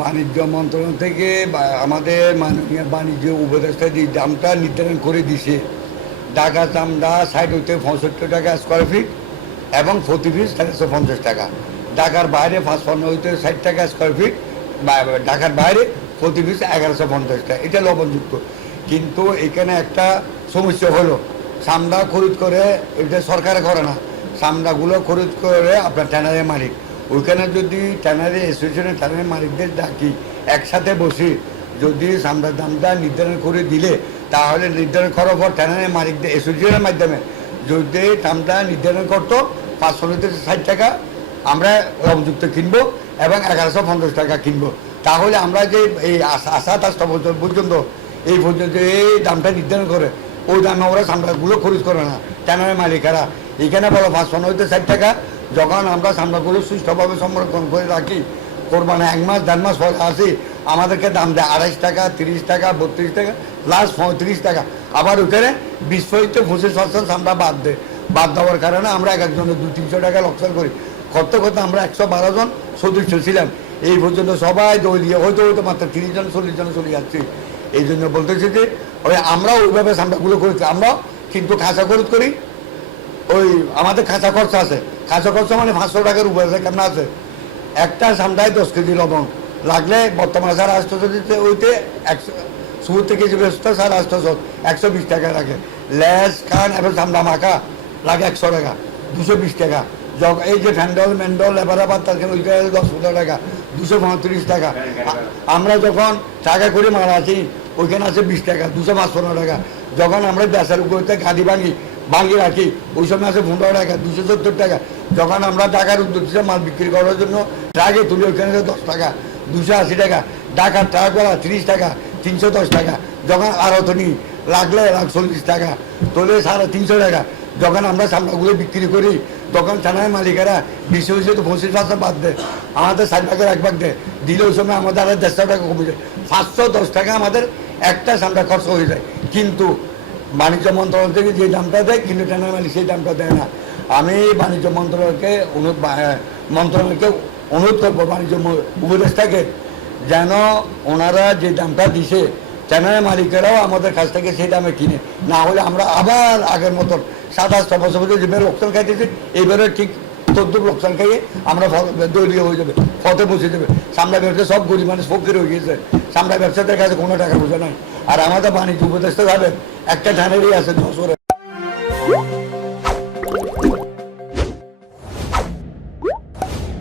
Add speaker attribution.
Speaker 1: বাণিজ্য মন্ত্রণালয় থেকে আমাদের মাননীয় বাণিজ্য উপদেষ্টা যে দামটা নির্ধারণ করে দিছে ঢাকা চামড়া সাইড হইতে পঁয়ষট্টি টাকা স্কোয়ার ফিট এবং প্রতি পিস তেরোশো পঞ্চাশ টাকা। ঢাকার বাইরে পাঁচপান্ন হইতে ষাট টাকা স্কোয়ার ফিট ঢাকার বাইরে প্রতি পিস এগারোশো পঞ্চাশ টাকা। এটা লবণযুক্ত কিন্তু এখানে একটা সমস্যা হলো, চামড়া খরিদ করে এটা সরকারে করে না, চামড়াগুলো খরিদ করে আপনার ট্যানারের মালিক। ওইখানে যদি ট্যানারি অ্যাসোসিয়েশনের ট্যানারি মালিকদের ডাকি, একসাথে বসে যদি চামড়ার দামটা নির্ধারণ করে দিলে, তাহলে নির্ধারণ করার পর ট্যানারি মালিকদের অ্যাসোসিয়েশনের মাধ্যমে যদি দামটা নির্ধারণ করতো পাঁচশো ষাট টাকা আমরা লবযুক্ত কিনবো এবং এগারোশো পঞ্চাশ টাকা কিনবো। তাহলে আমরা যে এই আশা আশা আসতে পর্যন্ত এই পর্যন্ত এই দামটা নির্ধারণ করে, ওই দামে ওরা চামড়াগুলো খরচ করে না ট্যানারের মালিকেরা। এখানে বলো পাঁচশো হইতে ষাট টাকা যখন আমরা চামড়াগুলো সুস্থভাবে সংরক্ষণ করে রাখি, কোরবানি এক মাস, দেড় মাস পরে আসি, আমাদেরকে দাম দেয় আড়াইশ টাকা, তিরিশ টাকা, বত্রিশ টাকা লাস্ট পঁয়ত্রিশ টাকা। আবার ওখানে বিশ পঁচিশ পঁচিশ পার্সেন্ট আমরা বাদ দেয় বাদ দেওয়ার কারণে আমরা এক একজনের দু তিনশো টাকা লোকসান করি। করতে করতে আমরা একশো বারো জন সদস্য ছিলাম। এই পর্যন্ত সবাই দই দিয়ে হয়তো হয়তো মাত্র তিরিশ জন, চল্লিশ জন চলে যাচ্ছি। এই জন্য বলতেছি যে, ওই আমরা ওইভাবে সামটাগুলো করেছি আমরা কিন্তু খাঁচা খরচ করি। ওই আমাদের খাঁচা খরচা আছে। খাঁচা খরচা মানে পাঁচশো টাকার উপরে কেমন আছে? একটা সামটায় দশ কেজি লবণ। লাগলে বর্তমানে স্যার আটশোশো দিতে ওইতে একশো শুরু থেকে যে ব্যস্ত স্যার আটশোশো একশো বিশ টাকা লাগে। লেস, খান এবং সামটা মাখা, লাগে একশো টাকা, দুশো বিশ টাকা। এই যে ফ্যান্ডল ম্যান্ডল এবারাবাদ তার ওইখানে দশ পনেরো টাকা, দুশো পঁয়ত্রিশ টাকা। আমরা যখন টাকা করে মারা আছি, ওইখানে আছে বিশ টাকা, দুশো পাঁচ পনেরো টাকা। যখন আমরা বেসার উপরে গাড়ি ভাঙি ভাঙি রাখি, ওই সময় আছে পনেরো টাকা, দুশো সত্তর টাকা। যখন আমরা টাকার উদ্যোগে মাল বিক্রি করার জন্য, ট্রাকে তুলি ওইখানে দশ টাকা, দুশো আশি টাকা টাকার ট্রাক করা তিরিশ টাকা, তিনশো দশ টাকা, যখন আরও তো নিই লাগলে লাখ চল্লিশ টাকা, তোলে সাড়ে তিনশো টাকা, যখন আমরা সামনাগুলো বিক্রি করি, তখন থানায় মালিকেরা বিশ হয়েছে তো পঁচিশ পার্সেন্ট বাদ দেয়। আমাদের ষাট ভাগের এক ভাগ দেয়। দিলে ওই সময় আমাদের আরও দেড়শো টাকা কমে যায়। পাঁচশো দশ টাকা আমাদের একটা সামটা খরচ হয়ে যায়। কিন্তু বাণিজ্য মন্ত্রণালয় থেকে যে দামটা দেয়, কিন্তু ট্রেনের মালিক সেই দামটা দেয় না। আমি বাণিজ্য মন্ত্রণালয়কে অনুরোধ মন্ত্রণালয়কে অনুরোধ করব বাণিজ্য উপদেষ্টাকে যেন ওনারা যে দামটা দিছে চ্যানেলের মালিকেরাও আমাদের কাছ থেকে সেই দামে কিনে। না হলে আমরা আবার আগের মতন সাত আটটা বছর বছর যেভাবে লোকসান খাইতেছি এইবারে ঠিক চোদ্দ লোক সংখ্যায় আমরা দলীয় হয়ে যাবে ফতে বসে যাবে। সামলা ব্যবসা সব গরিব মানুষ ফকির হয়ে গিয়েছে। সামলা ব্যবসাদের কাছে কোনো টাকা পয়সা নাই। আর আমাদের বাণিজ্য উপদেষ্টা যাবেন একটা ধানেরই আছে যশোরে